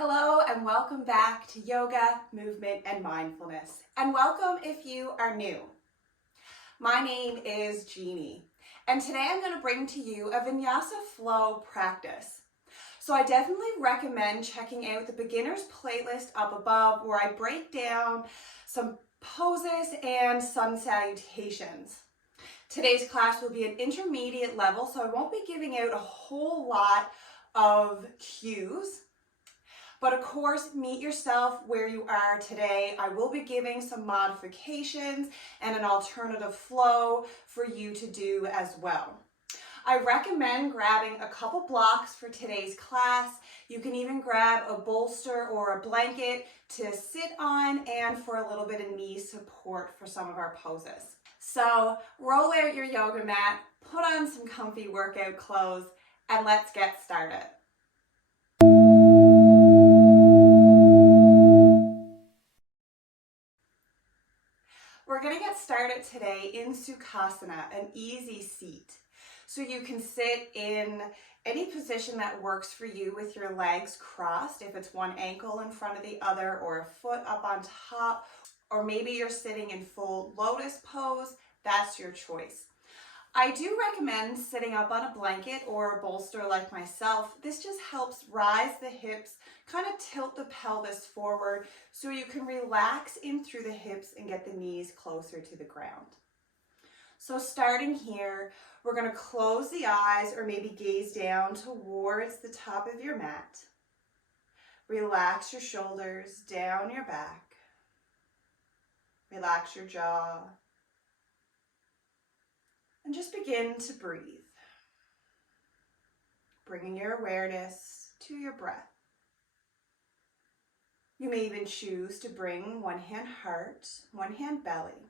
Hello and welcome back to Yoga, Movement, and Mindfulness. And welcome if you are new. My name is Jeannie, and today I'm going to bring to you a Vinyasa flow practice. So I definitely recommend checking out the beginners playlist up above where I break down some poses and sun salutations. Today's class will be an intermediate level, so I won't be giving out a whole lot of cues. But of course, meet yourself where you are today. I will be giving some modifications and an alternative flow for you to do as well. I recommend grabbing a couple blocks for today's class. You can even grab a bolster or a blanket to sit on and for a little bit of knee support for some of our poses. So roll out your yoga mat, put on some comfy workout clothes, and let's get started. We're going to get started today in Sukhasana, an easy seat. So you can sit in any position that works for you with your legs crossed, if it's one ankle in front of the other or a foot up on top, or maybe you're sitting in full lotus pose, that's your choice. I do recommend sitting up on a blanket or a bolster like myself. This just helps rise the hips, kind of tilt the pelvis forward so you can relax in through the hips and get the knees closer to the ground. So starting here, we're going to close the eyes or maybe gaze down towards the top of your mat. Relax your shoulders down your back. Relax your jaw. And just begin to breathe, bringing your awareness to your breath. You may even choose to bring one hand heart, one hand belly.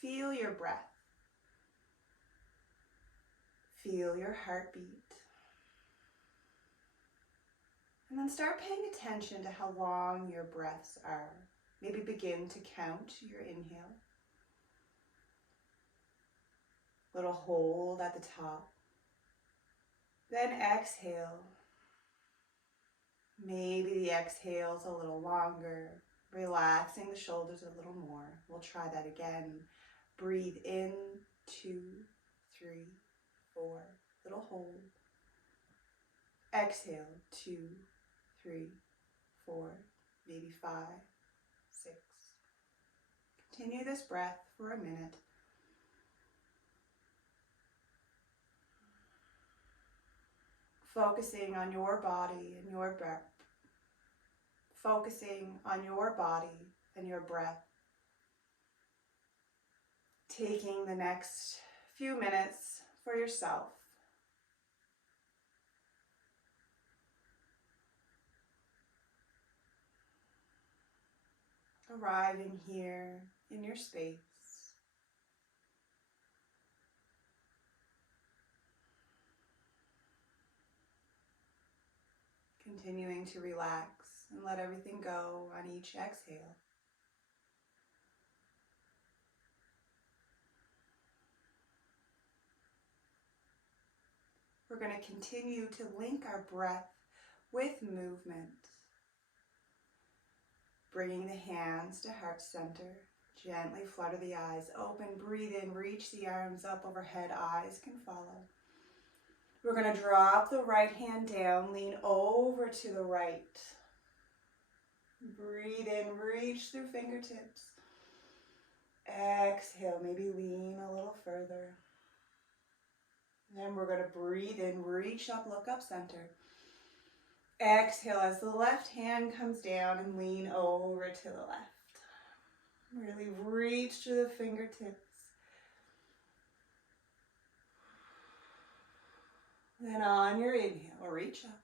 Feel your breath. Feel your heartbeat. And then start paying attention to how long your breaths are. Maybe begin to count your inhale. Little hold at the top. Then exhale. Maybe the exhale's a little longer, relaxing the shoulders a little more. We'll try that again. Breathe in, 2, 3, 4. Little hold. Exhale, 2, 3, 4, maybe 5, 6. Continue this breath for a minute. Focusing on your body and your breath. Focusing on your body and your breath. Taking the next few minutes for yourself. Arriving here in your space. Continuing to relax and let everything go on each exhale. We're going to continue to link our breath with movement. Bringing the hands to heart center. Gently flutter the eyes open. Breathe in, reach the arms up overhead. Eyes can follow. We're going to drop the right hand down, lean over to the right. Breathe in, reach through fingertips. Exhale, maybe lean a little further. Then we're going to breathe in, reach up, look up center. Exhale as the left hand comes down and lean over to the left. Really reach through the fingertips. Then on your inhale, reach up.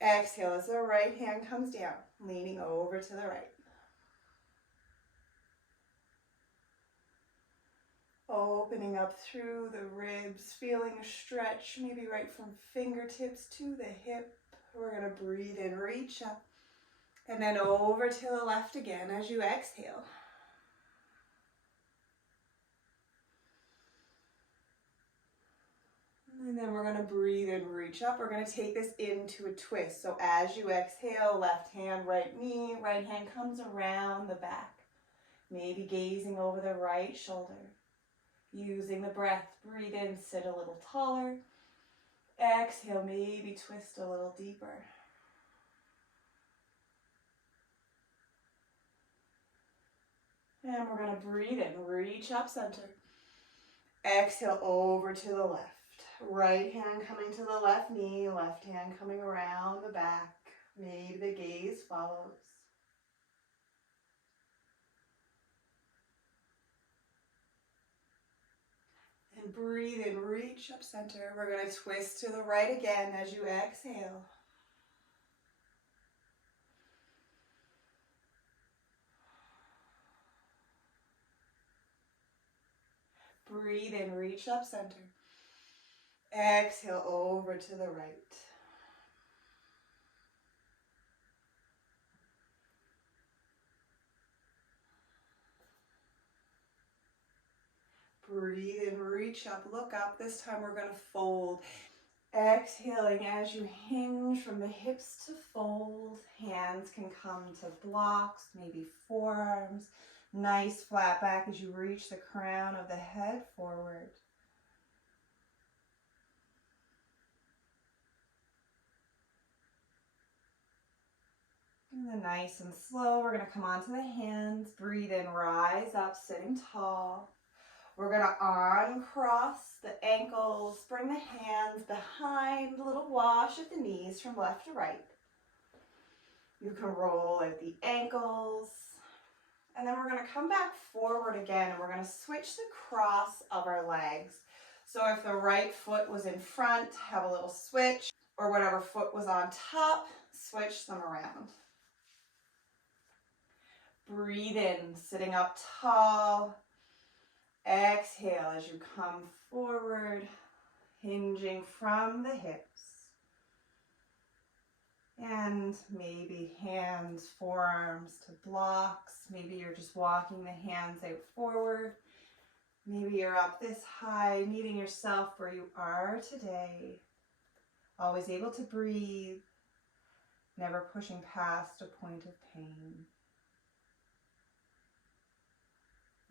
Exhale as the right hand comes down, leaning over to the right. Opening up through the ribs, feeling a stretch, maybe right from fingertips to the hip. We're going to breathe in, reach up, and then over to the left again as you exhale. And then we're going to breathe in, reach up. We're going to take this into a twist. So as you exhale, left hand, right knee, right hand comes around the back. Maybe gazing over the right shoulder. Using the breath, breathe in, sit a little taller. Exhale, maybe twist a little deeper. And we're going to breathe in, reach up center. Exhale over to the left. Right hand coming to the left knee, left hand coming around the back. Maybe the gaze follows. And breathe in, reach up center. We're going to twist to the right again as you exhale. Breathe in, reach up center. Exhale over to the right. Breathe in, reach up, look up. This time we're going to fold. Exhaling as you hinge from the hips to fold. Hands can come to blocks, maybe forearms. Nice flat back as you reach the crown of the head forward. And then nice and slow, we're going to come onto the hands. Breathe in, rise up, sitting tall. We're going to uncross the ankles, bring the hands behind, a little wash at the knees from left to right. You can roll at the ankles. And then we're going to come back forward again, and we're going to switch the cross of our legs. So if the right foot was in front, have a little switch, or whatever foot was on top, switch them around. Breathe in, sitting up tall. Exhale as you come forward, hinging from the hips. And maybe hands, forearms to blocks. Maybe you're just walking the hands out forward. Maybe you're up this high, meeting yourself where you are today. Always able to breathe, never pushing past a point of pain.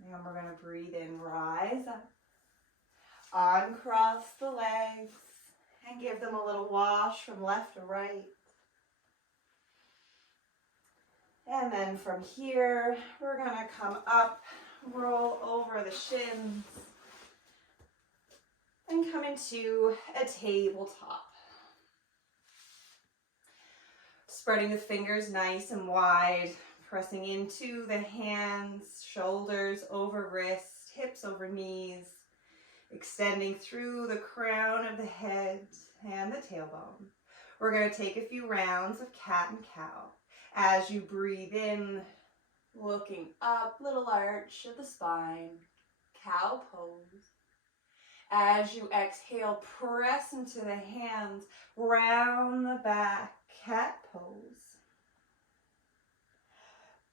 And we're going to breathe in, rise up, uncross the legs, and give them a little wash from left to right. And then from here, we're going to come up, roll over the shins, and come into a tabletop. Spreading the fingers nice and wide, pressing into the hands, shoulders over wrists, hips over knees, extending through the crown of the head and the tailbone. We're going to take a few rounds of cat and cow. As you breathe in, looking up, little arch of the spine, cow pose. As you exhale, press into the hands, round the back, cat pose.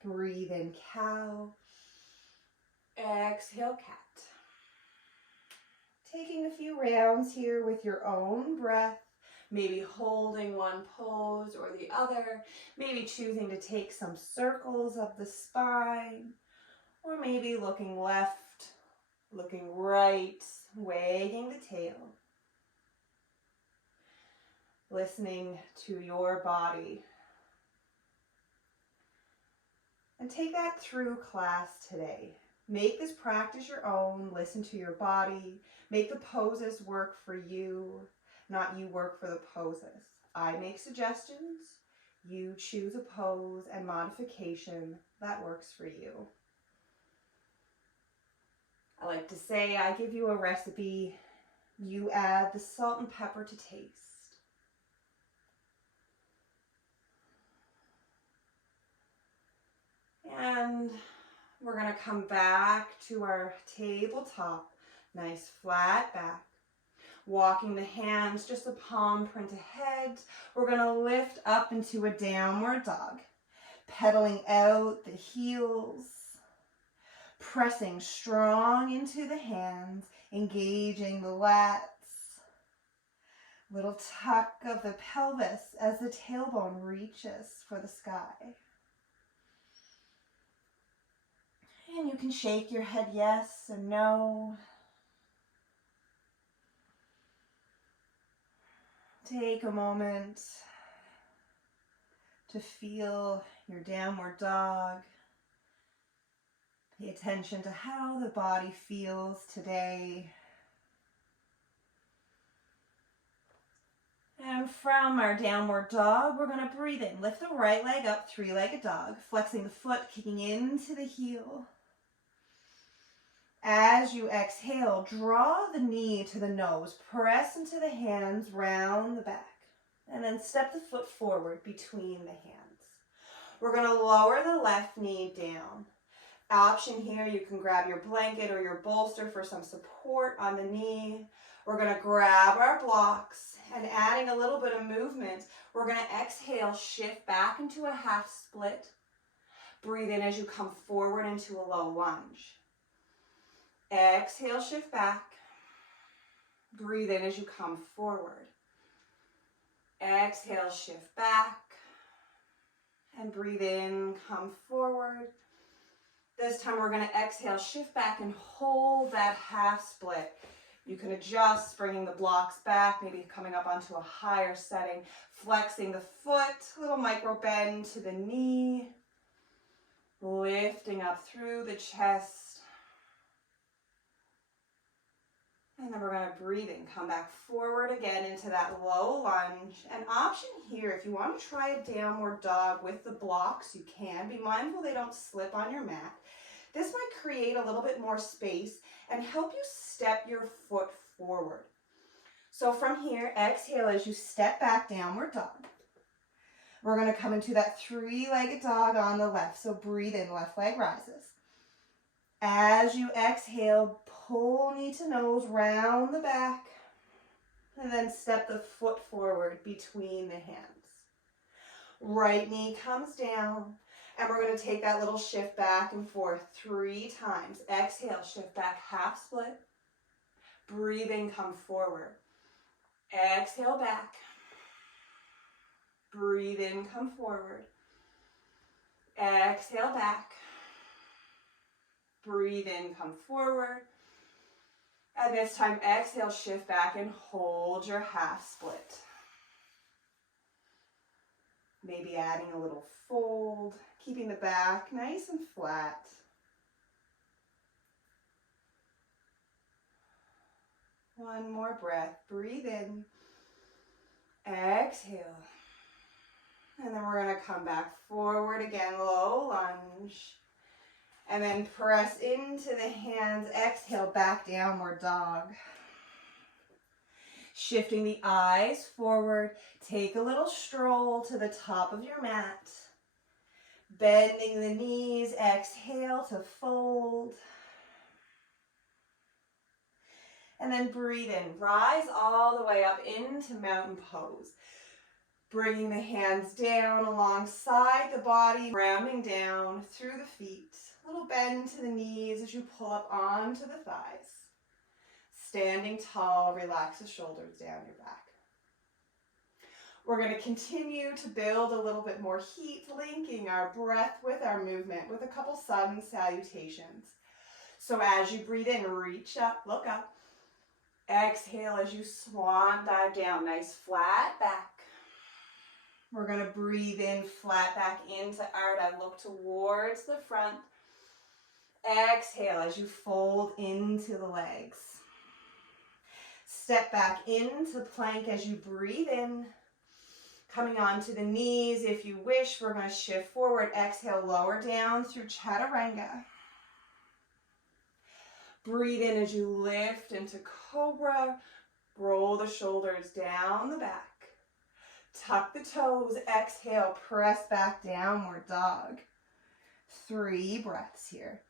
Breathe in, cow. Exhale, cat. Taking a few rounds here with your own breath. Maybe holding one pose or the other, maybe choosing to take some circles of the spine, or maybe looking left, looking right, wagging the tail. Listening to your body. And take that through class today. Make this practice your own, listen to your body, make the poses work for you. Not you work for the poses. I make suggestions, you choose a pose and modification that works for you. I like to say I give you a recipe, you add the salt and pepper to taste. And we're going to come back to our tabletop, nice flat back. Walking the hands, just a palm print ahead. We're going to lift up into a downward dog. Pedaling out the heels. Pressing strong into the hands. Engaging the lats. Little tuck of the pelvis as the tailbone reaches for the sky. And you can shake your head yes or no. Take a moment to feel your downward dog. Pay attention to how the body feels today. And from our downward dog, we're going to breathe in. Lift the right leg up, three-legged dog, flexing the foot, kicking into the heel. As you exhale, draw the knee to the nose, press into the hands, round the back, and then step the foot forward between the hands. We're going to lower the left knee down. Option here, you can grab your blanket or your bolster for some support on the knee. We're going to grab our blocks and adding a little bit of movement, we're going to exhale, shift back into a half split. Breathe in as you come forward into a low lunge. Exhale, shift back. Breathe in as you come forward. Exhale, shift back. And breathe in, come forward. This time we're going to exhale, shift back and hold that half split. You can adjust, bringing the blocks back, maybe coming up onto a higher setting, flexing the foot, little micro bend to the knee, lifting up through the chest. And then we're going to breathe in, come back forward again into that low lunge. An option here, if you want to try a downward dog with the blocks, you can. Be mindful they don't slip on your mat. This might create a little bit more space and help you step your foot forward. So from here, exhale as you step back, downward dog. We're going to come into that three-legged dog on the left. So breathe in, left leg rises. As you exhale, pull knee to nose, round the back, and then step the foot forward between the hands. Right knee comes down, and we're going to take that little shift back and forth 3 times. Exhale, shift back, half split. Breathe in, come forward. Exhale, back. Breathe in, come forward. Exhale, back. Breathe in, come forward. And this time, exhale, shift back and hold your half split. Maybe adding a little fold, keeping the back nice and flat. One more breath. Breathe in. Exhale. And then we're going to come back forward again, low lunge. And then press into the hands. Exhale, back downward dog. Shifting the eyes forward. Take a little stroll to the top of your mat. Bending the knees. Exhale to fold. And then breathe in. Rise all the way up into mountain pose. Bringing the hands down alongside the body, rounding down through the feet. A little bend to the knees as you pull up onto the thighs. Standing tall, relax the shoulders down your back. We're going to continue to build a little bit more heat, linking our breath with our movement with a couple sun salutations. So as you breathe in, reach up, look up. Exhale as you swan dive down, nice flat back. We're going to breathe in, flat back into Ardha. Look towards the front. Exhale as you fold into the legs. Step back into plank as you breathe in. Coming onto the knees if you wish. We're going to shift forward. Exhale, lower down through Chaturanga. Breathe in as you lift into Cobra. Roll the shoulders down the back. Tuck the toes, exhale, press back, downward dog. 3 breaths here.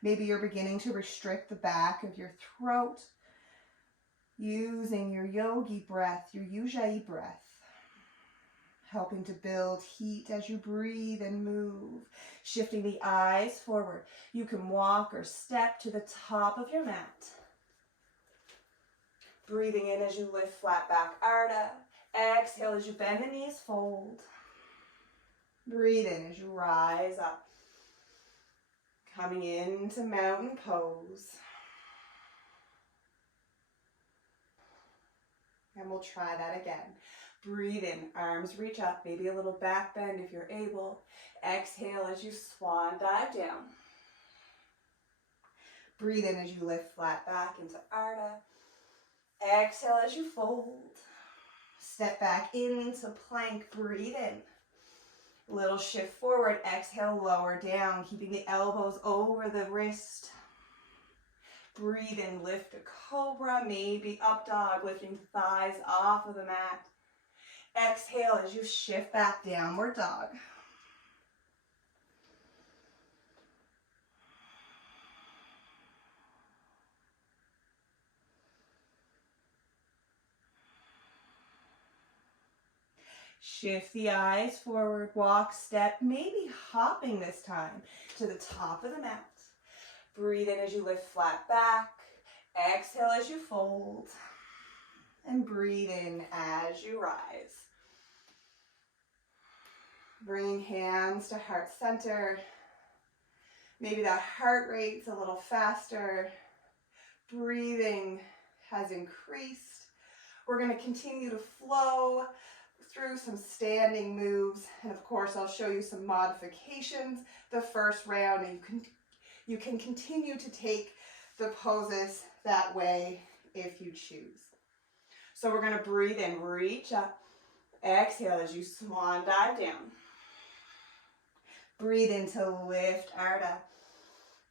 Maybe you're beginning to restrict the back of your throat, using your yogi breath, your ujjayi breath, helping to build heat as you breathe and move, shifting the eyes forward. You can walk or step to the top of your mat. Breathing in as you lift flat back, Ardha. Exhale as you bend the knees, fold. Breathe in as you rise up. Coming into mountain pose. And we'll try that again. Breathe in, arms reach up, maybe a little back bend if you're able. Exhale as you swan dive down. Breathe in as you lift flat back into Ardha. Exhale as you fold. Step back into plank, breathe in. Little shift forward, exhale, lower down, keeping the elbows over the wrist. Breathe in, lift a cobra, maybe up dog, lifting thighs off of the mat. Exhale as you shift back, downward dog. Shift the eyes forward, walk, step, maybe hopping this time to the top of the mat. Breathe in as you lift flat back. Exhale as you fold. And breathe in as you rise. Bringing hands to heart center. Maybe that heart rate's a little faster. Breathing has increased. We're going to continue to flow through some standing moves, and of course I'll show you some modifications the first round, and you can continue to take the poses that way if you choose. So we're going to breathe in, reach up, exhale as you swan dive down. Breathe in to lift, Ardha.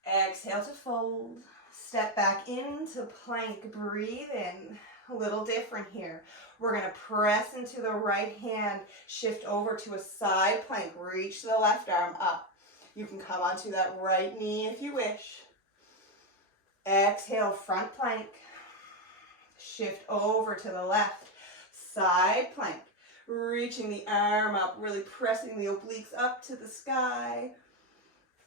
Exhale to fold. Step back into plank, breathe in. A little different here. We're going to press into the right hand, shift over to a side plank, reach the left arm up. You can come onto that right knee if you wish. Exhale, front plank. Shift over to the left, side plank. Reaching the arm up, really pressing the obliques up to the sky.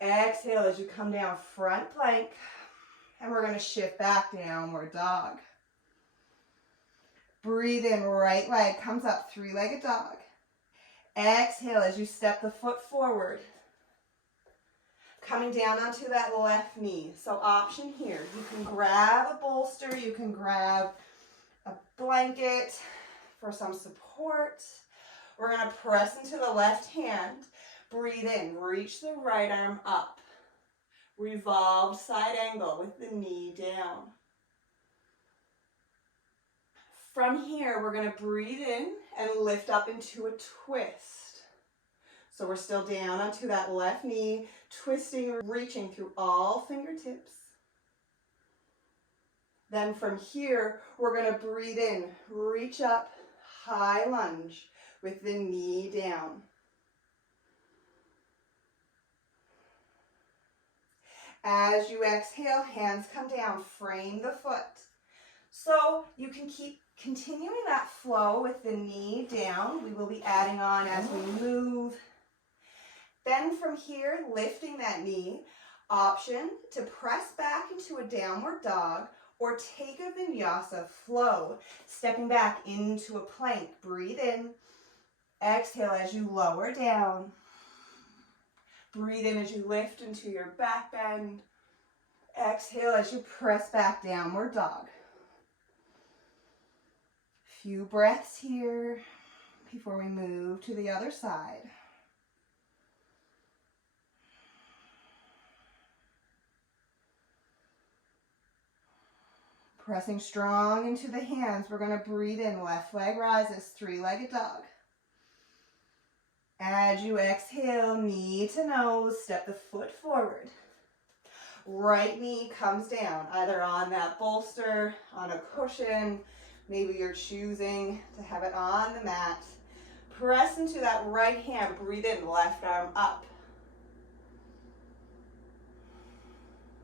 Exhale as you come down, front plank. And we're going to shift back, downward dog. Breathe in, right leg comes up, three-legged dog. Exhale as you step the foot forward. Coming down onto that left knee. So option here, you can grab a bolster, you can grab a blanket for some support. We're going to press into the left hand. Breathe in, reach the right arm up. Revolved side angle with the knee down. From here, we're going to breathe in and lift up into a twist. So we're still down onto that left knee, twisting, reaching through all fingertips. Then from here, we're going to breathe in, reach up, high lunge with the knee down. As you exhale, hands come down, frame the foot. So you can keep continuing that flow with the knee down. We will be adding on as we move. Then from here, lifting that knee, option to press back into a downward dog or take a vinyasa flow, stepping back into a plank. Breathe in, exhale as you lower down. Breathe in as you lift into your back bend. Exhale as you press back, downward dog. Few breaths here before we move to the other side. Pressing strong into the hands, we're going to breathe in, left leg rises, three-legged dog. As you exhale, knee to nose, step the foot forward. Right knee comes down, either on that bolster, on a cushion. Maybe you're choosing to have it on the mat. Press into that right hand, breathe in, left arm up.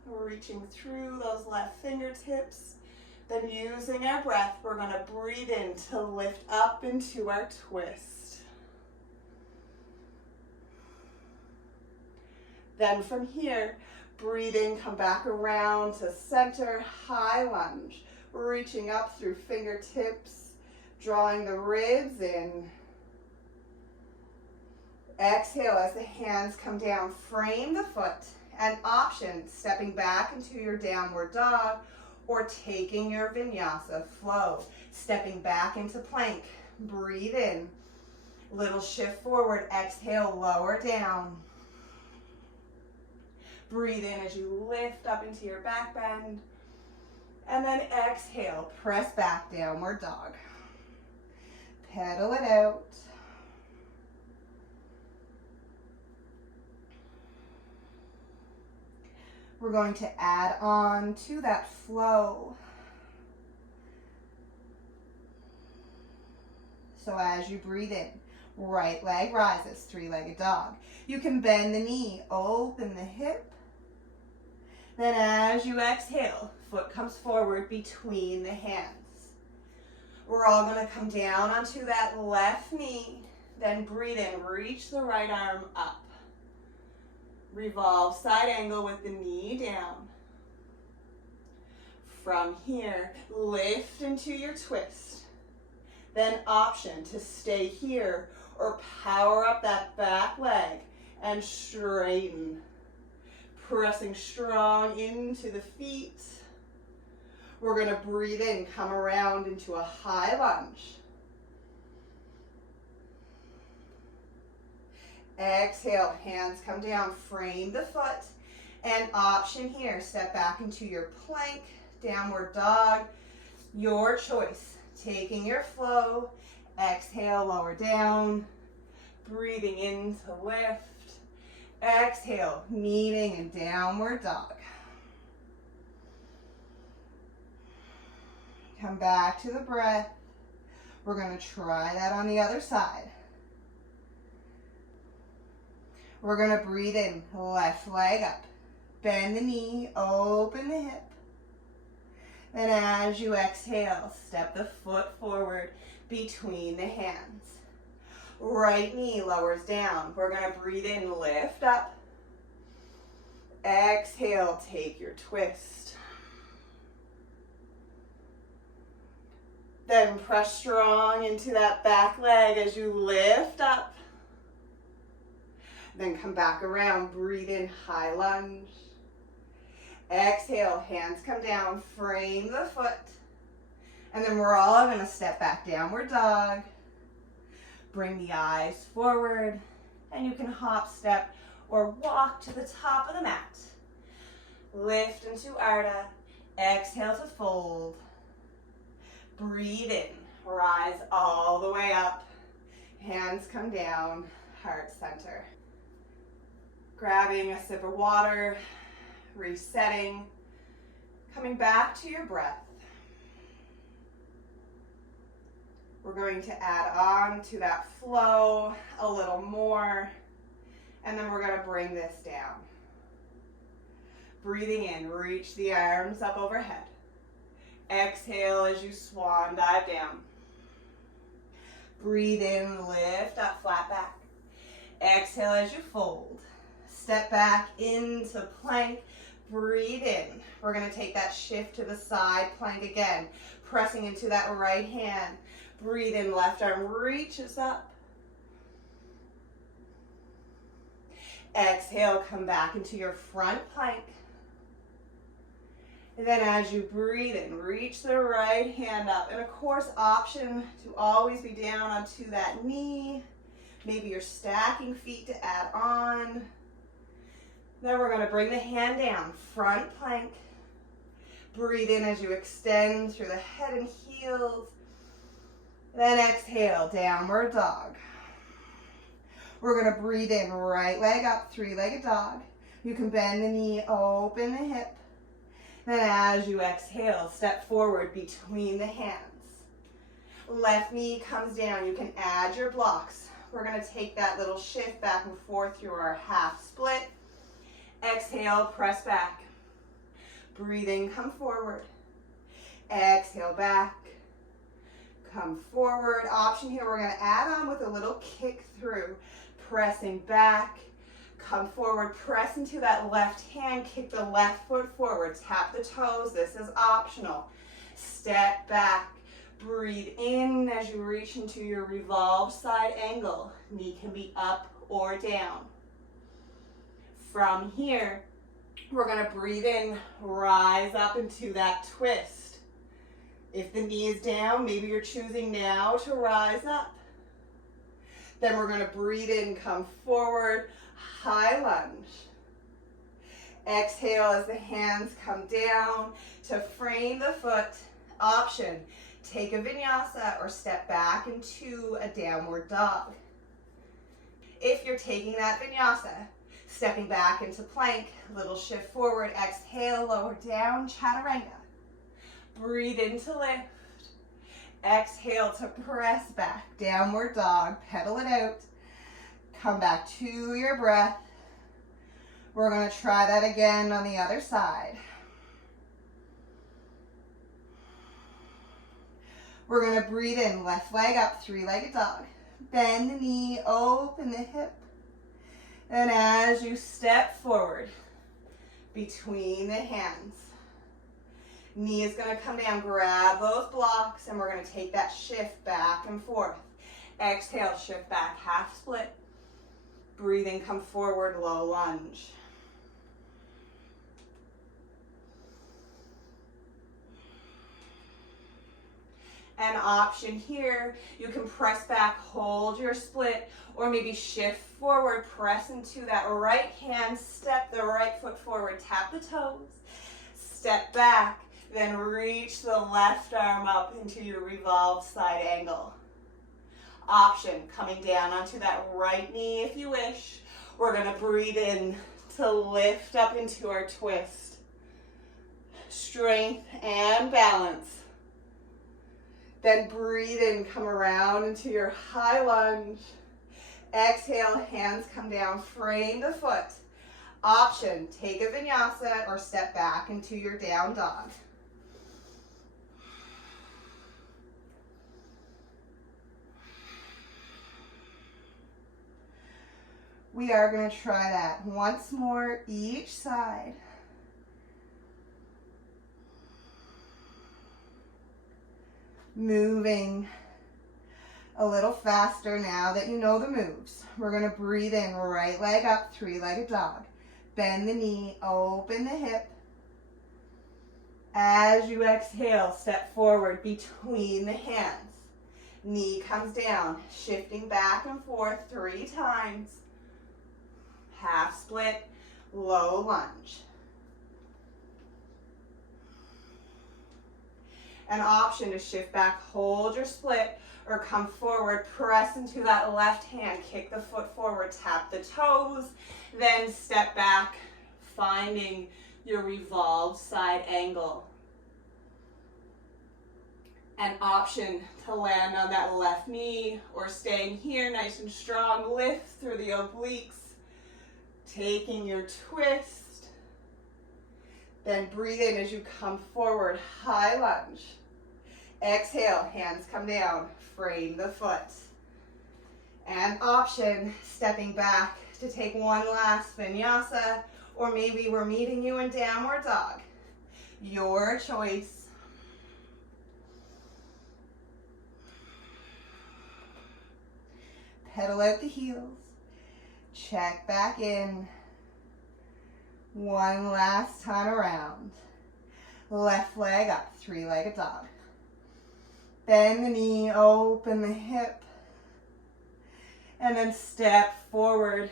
We're reaching through those left fingertips. Then using our breath, we're going to breathe in to lift up into our twist. Then from here, breathe in, come back around to center, high lunge reaching up through fingertips, drawing the ribs in. Exhale as the hands come down, frame the foot, and option stepping back into your downward dog or taking your vinyasa flow, stepping back into plank. Breathe in, little shift forward, exhale, lower down. Breathe in as you lift up into your back bend, and then exhale, press back, downward dog. Pedal it out. We're going to add on to that flow. So as you breathe in, right leg rises, three-legged dog. You can bend the knee, open the hip. Then as you exhale, foot comes forward between the hands. We're all going to come down onto that left knee, then breathe in, reach the right arm up. Revolve side angle with the knee down. From here, lift into your twist. Then option to stay here or power up that back leg and straighten. Pressing strong into the feet. We're going to breathe in, come around into a high lunge. Exhale, hands come down, frame the foot, and option here, step back into your plank, downward dog, your choice. Taking your flow, exhale, lower down, breathing in to lift, exhale, kneading and downward dog. Come back to the breath. We're going to try that on the other side. We're going to breathe in, left leg up, bend the knee, open the hip. Then as you exhale, step the foot forward between the hands. Right knee lowers down. We're going to breathe in, lift up. Exhale, take your twist. Then press strong into that back leg as you lift up. Then come back around, breathe in, high lunge. Exhale, hands come down, frame the foot. And then we're all going to step back, downward dog. Bring the eyes forward, and you can hop, step, or walk to the top of the mat. Lift into Ardha, exhale to fold. Breathe in, rise all the way up. Hands come down, heart center. Grabbing a sip of water, resetting, coming back to your breath. We're going to add on to that flow a little more, and then we're going to bring this down. Breathing in, reach the arms up overhead. Exhale as you swan dive down. Breathe in, lift up, flat back. Exhale as you fold. Step back into plank. Breathe in. We're going to take that shift to the side plank again. Pressing into that right hand. Breathe in, left arm reaches up. Exhale, come back into your front plank. And then as you breathe in, reach the right hand up. And of course, option to always be down onto that knee. Maybe you're stacking feet to add on. Then we're going to bring the hand down, front plank. Breathe in as you extend through the head and heels. Then exhale, downward dog. We're going to breathe in, right leg up, three-legged dog. You can bend the knee, open the hip. Then as you exhale, step forward between the hands. Left knee comes down. You can add your blocks. We're going to take that little shift back and forth through our half split. Exhale, press back. Breathing, come forward. Exhale, back. Come forward. Option here, we're going to add on with a little kick through. Pressing back. Come forward, press into that left hand, kick the left foot forward, tap the toes, this is optional. Step back. Breathe in as you reach into your revolved side angle. Knee can be up or down. From here, we're going to breathe in, rise up into that twist. If the knee is down, maybe you're choosing now to rise up. Then we're going to breathe in, come forward, high lunge. Exhale as the hands come down to frame the foot. Option, take a vinyasa or step back into a downward dog. If you're taking that vinyasa, stepping back into plank, little shift forward, exhale, lower down, chaturanga. Breathe in to lift. Exhale to press back, downward dog, pedal it out. Come back to your breath. We're going to try that again on the other side. We're going to breathe in, left leg up, three-legged dog. Bend the knee, open the hip. And as you step forward, between the hands, knee is going to come down, grab those blocks, and we're going to take that shift back and forth. Exhale, shift back, half split. Breathing, come forward, low lunge. An option here, you can press back, hold your split, or maybe shift forward, press into that right hand, step the right foot forward, tap the toes, step back, then reach the left arm up into your revolved side angle. Option, coming down onto that right knee if you wish. We're going to breathe in to lift up into our twist. Strength and balance. Then breathe in, come around into your high lunge. Exhale, hands come down, frame the foot. Option, take a vinyasa or step back into your down dog. We are going to try that once more each side. Moving a little faster now that you know the moves. We're going to breathe in, right leg up, three-legged dog. Bend the knee, open the hip. As you exhale, step forward between the hands. Knee comes down, shifting back and forth 3 times. Half split, low lunge. An option to shift back, hold your split, or come forward, press into that left hand, kick the foot forward, tap the toes, then step back, finding your revolved side angle. An option to land on that left knee or staying here nice and strong, lift through the obliques, taking your twist. Then breathe in as you come forward, high lunge. Exhale, hands come down, frame the foot. And option, stepping back to take one last vinyasa, or maybe we're meeting you in downward dog. Your choice. Pedal out the heels. Check back in. One last time around. Left leg up, three-legged dog. Bend the knee, open the hip. And then step forward.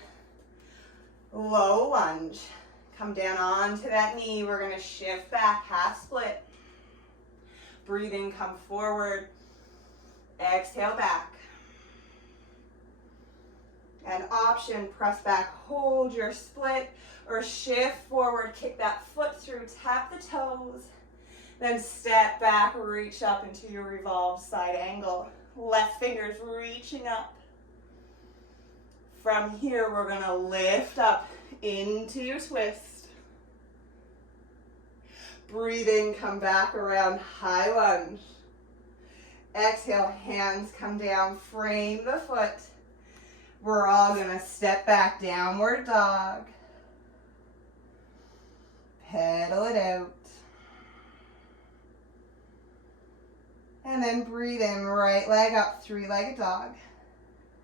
Low lunge. Come down onto that knee. We're going to shift back, half split. Breathing, come forward. Exhale back. An option, press back, hold your split, or shift forward, kick that foot through, tap the toes, then step back, reach up into your revolved side angle. Left fingers reaching up. From here, we're going to lift up into your twist. Breathing, come back around, high lunge. Exhale, hands come down, frame the foot. We're all going to step back, downward dog. Pedal it out. And then breathe in, right leg up, three-legged dog.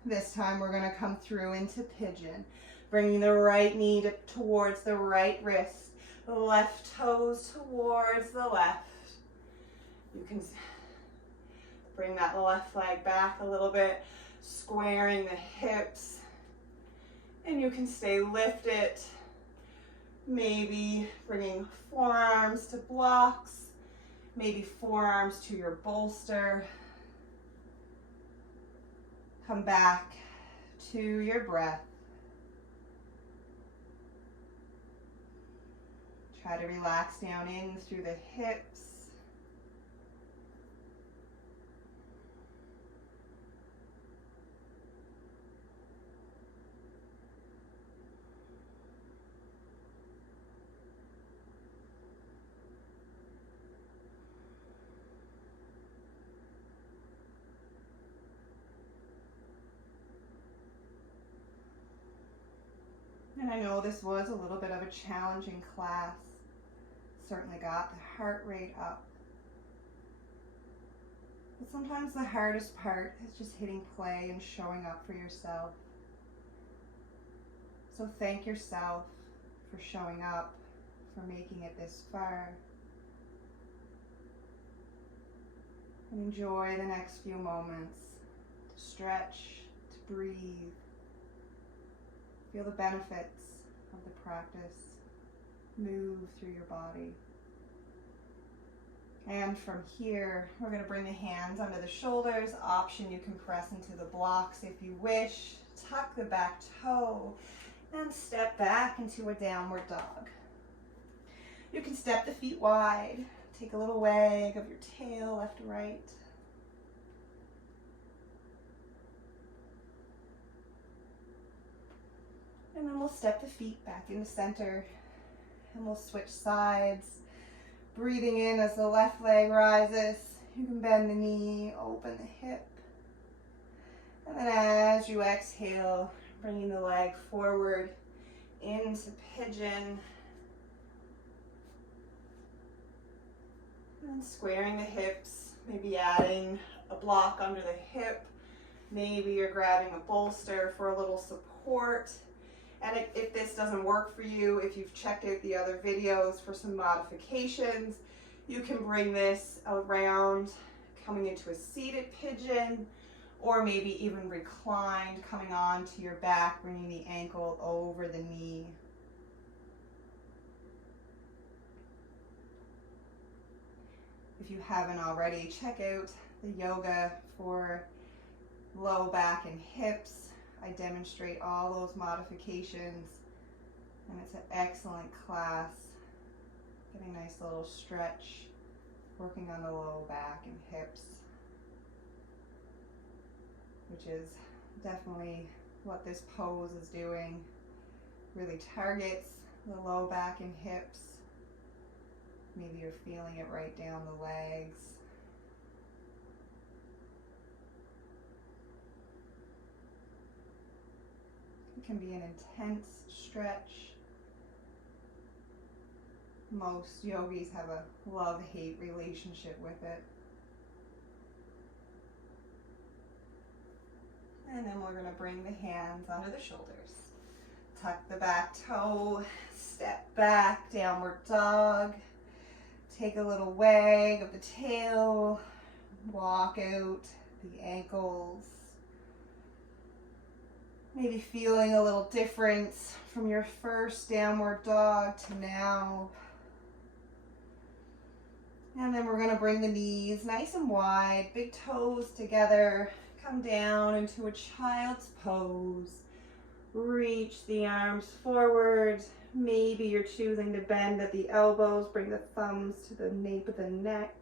This time we're gonna come through into pigeon, bringing the right knee towards the right wrist, the left toes towards the left. You can bring that left leg back a little bit, squaring the hips, and you can stay lifted. Maybe bringing forearms to blocks, maybe forearms to your bolster. Come back to your breath. Try to relax down in through the hips. And I know this was a little bit of a challenging class. Certainly got the heart rate up. But sometimes the hardest part is just hitting play and showing up for yourself. So thank yourself for showing up, for making it this far. And enjoy the next few moments to stretch, to breathe. Feel the benefits of the practice. Move through your body. And from here, we're going to bring the hands under the shoulders. Option, you can press into the blocks if you wish. Tuck the back toe and step back into a downward dog. You can step the feet wide. Take a little wag of your tail left to right. And then we'll step the feet back into center and we'll switch sides. Breathing in as the left leg rises. You can bend the knee, open the hip. And then as you exhale, bringing the leg forward into pigeon. And squaring the hips, maybe adding a block under the hip. Maybe you're grabbing a bolster for a little support. And if this doesn't work for you, if you've checked out the other videos for some modifications, you can bring this around, coming into a seated pigeon, or maybe even reclined, coming onto your back, bringing the ankle over the knee. If you haven't already, check out the yoga for low back and hips. I demonstrate all those modifications, and it's an excellent class. Getting a nice little stretch, working on the low back and hips, which is definitely what this pose is doing. Really targets the low back and hips. Maybe you're feeling it right down the legs. It can be an intense stretch. Most yogis have a love-hate relationship with it. And then we're going to bring the hands under the shoulders. Tuck the back toe, step back, downward dog. Take a little wag of the tail, walk out the ankles. Maybe feeling a little difference from your first downward dog to now. And then we're going to bring the knees nice and wide, big toes together. Come down into a child's pose. Reach the arms forward. Maybe you're choosing to bend at the elbows. Bring the thumbs to the nape of the neck.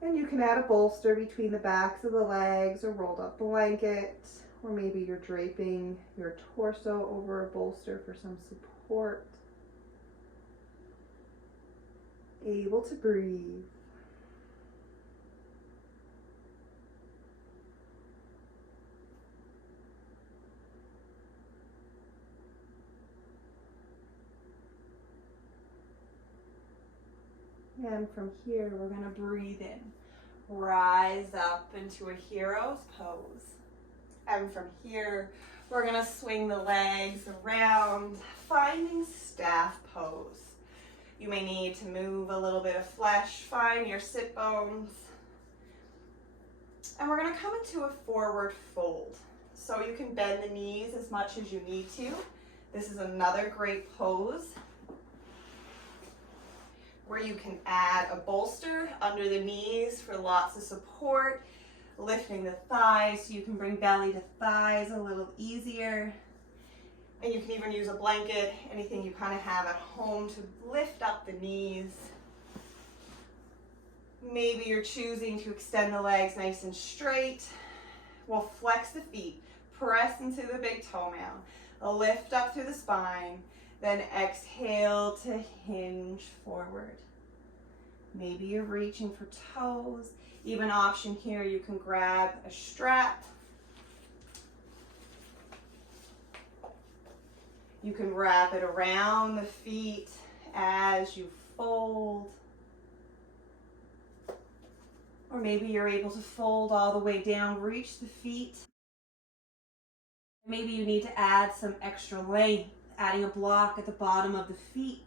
And you can add a bolster between the backs of the legs, or rolled up blanket, or maybe you're draping your torso over a bolster for some support. Able to breathe. And from here, we're gonna breathe in. Rise up into a hero's pose. And from here, we're gonna swing the legs around, finding staff pose. You may need to move a little bit of flesh, find your sit bones. And we're gonna come into a forward fold. So you can bend the knees as much as you need to. This is another great pose where you can add a bolster under the knees for lots of support, lifting the thighs so you can bring belly to thighs a little easier. And you can even use a blanket, anything you kind of have at home to lift up the knees. Maybe you're choosing to extend the legs nice and straight. We'll flex the feet, press into the big toenail, lift up through the spine, then exhale to hinge forward. Maybe you're reaching for toes. Even option here, you can grab a strap. You can wrap it around the feet as you fold. Or maybe you're able to fold all the way down, reach the feet. Maybe you need to add some extra length, adding a block at the bottom of the feet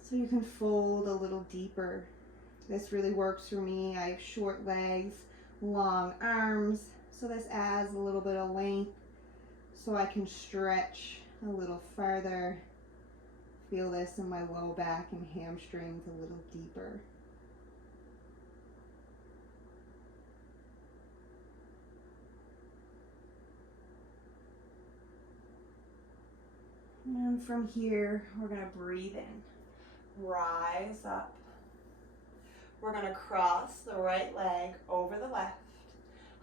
so you can fold a little deeper. This really works for me. I have short legs, long arms, so this adds a little bit of length so I can stretch a little farther. Feel this in my low back and hamstrings a little deeper. And from here, we're gonna breathe in, rise up. We're gonna cross the right leg over the left,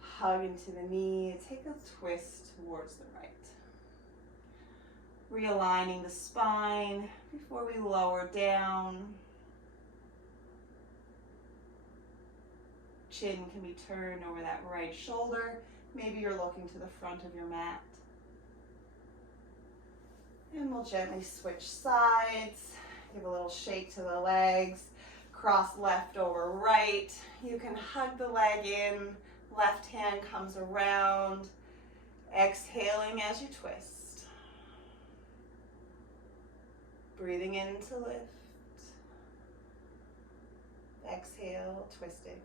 hug into the knee, take a twist towards the right. Realigning the spine before we lower down. Chin can be turned over that right shoulder. Maybe you're looking to the front of your mat. And we'll gently switch sides, give a little shake to the legs, cross left over right. You can hug the leg in, left hand comes around, exhaling as you twist. Breathing in to lift, exhale, twisting.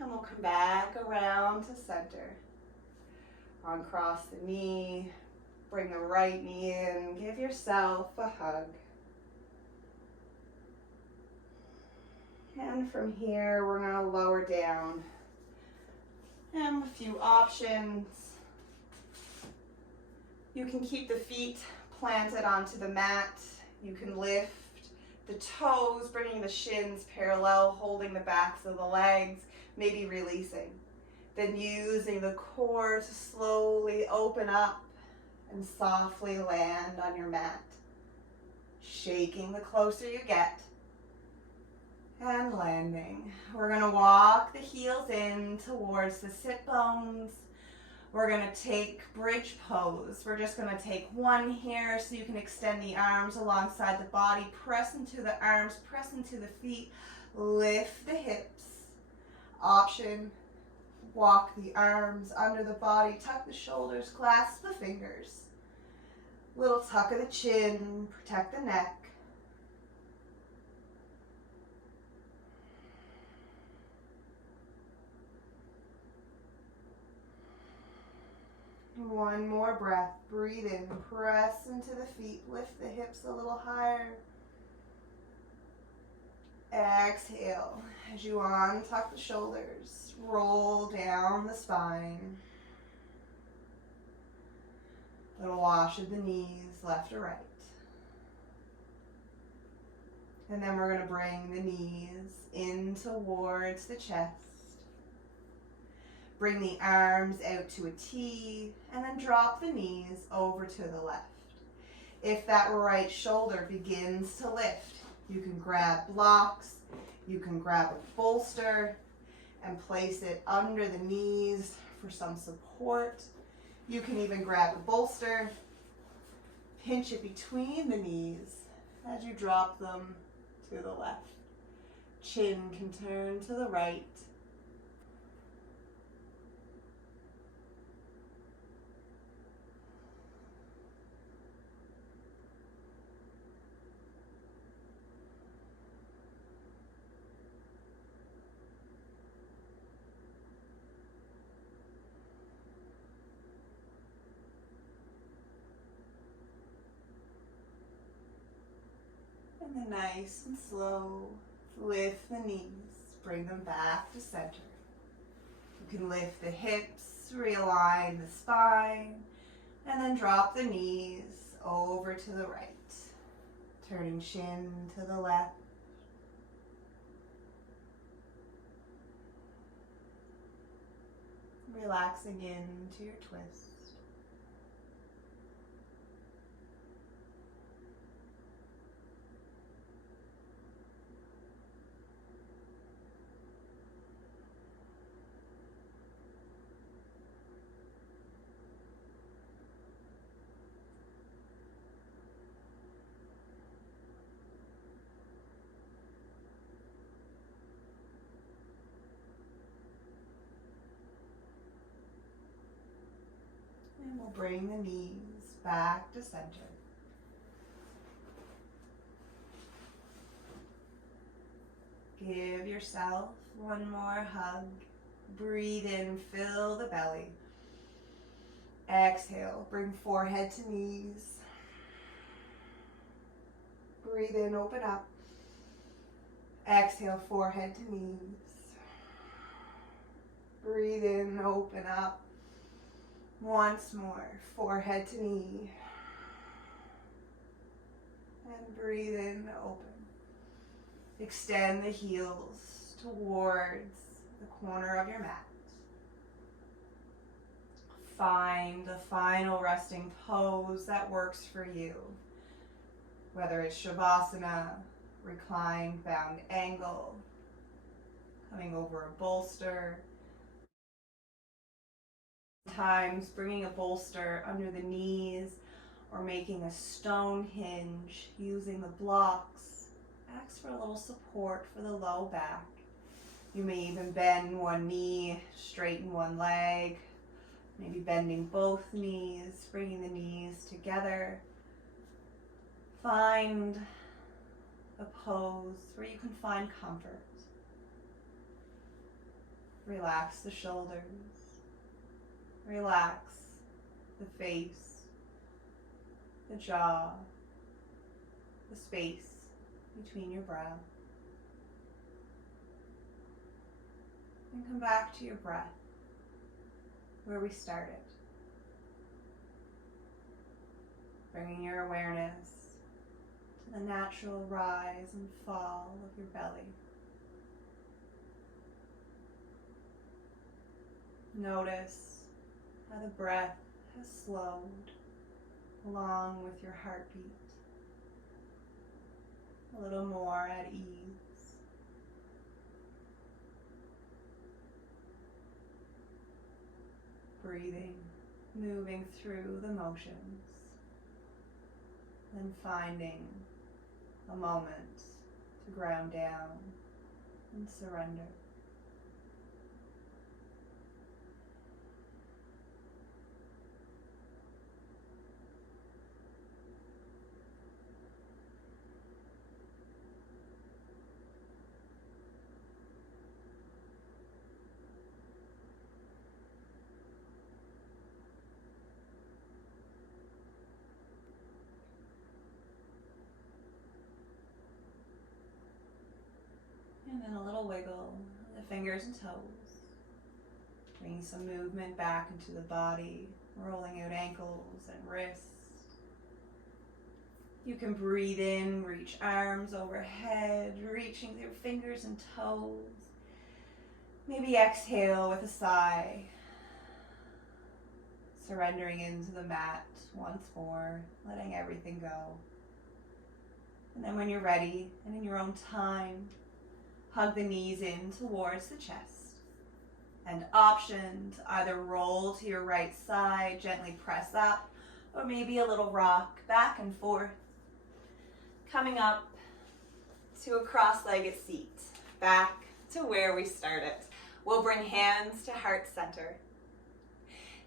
And we'll come back around to center. Uncross the knee, bring the right knee in, give yourself a hug. And from here, we're gonna lower down. And a few options. You can keep the feet planted onto the mat. You can lift the toes, bringing the shins parallel, holding the backs of the legs, maybe releasing. Then using the core to slowly open up and softly land on your mat. Shaking the closer you get. And landing. We're gonna walk the heels in towards the sit bones. We're gonna take bridge pose. We're just gonna take one here so you can extend the arms alongside the body. Press into the arms, press into the feet. Lift the hips. Option. Walk the arms under the body, tuck the shoulders, clasp the fingers. Little tuck of the chin, protect the neck. One more breath, breathe in, press into the feet, lift the hips a little higher. Exhale, as you untuck the shoulders, roll down the spine. Little wash of the knees, left or right. And then we're going to bring the knees in towards the chest. Bring the arms out to a T, and then drop the knees over to the left. If that right shoulder begins to lift, you can grab blocks, you can grab a bolster and place it under the knees for some support. You can even grab a bolster, pinch it between the knees, as you drop them to the left. Chin can turn to the right. And then nice and slow, lift the knees, bring them back to center. You can lift the hips, realign the spine, and then drop the knees over to the right. Turning chin to the left. Relaxing into your twist. And we'll bring the knees back to center. Give yourself one more hug. Breathe in, fill the belly. Exhale, bring forehead to knees. Breathe in, open up. Exhale, forehead to knees. Breathe in, open up. Once more, forehead to knee. And breathe in, open. Extend the heels towards the corner of your mat. Find the final resting pose that works for you. Whether it's Shavasana, reclined bound angle, coming over a bolster. Sometimes bringing a bolster under the knees or making a stone hinge using the blocks acts for a little support for the low back. You may even bend one knee, straighten one leg, maybe bending both knees, bringing the knees together. Find a pose where you can find comfort. Relax the shoulders. Relax the face, the jaw, the space between your brow. And come back to your breath, where we started. Bringing your awareness to the natural rise and fall of your belly. Notice how the breath has slowed along with your heartbeat. A little more at ease. Breathing, moving through the motions, then finding a moment to ground down and surrender. And then a little wiggle of the fingers and toes. Bringing some movement back into the body, rolling out ankles and wrists. You can breathe in, reach arms overhead, reaching through fingers and toes. Maybe exhale with a sigh. Surrendering into the mat once more, letting everything go. And then when you're ready, and in your own time, hug the knees in towards the chest. And option to either roll to your right side, gently press up, or maybe a little rock back and forth. Coming up to a cross-legged seat, back to where we started. We'll bring hands to heart center.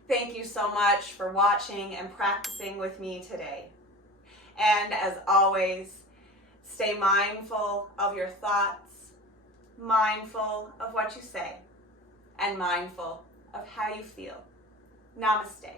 Thank you so much for watching and practicing with me today. And as always, stay mindful of your thoughts, mindful of what you say, and mindful of how you feel. Namaste.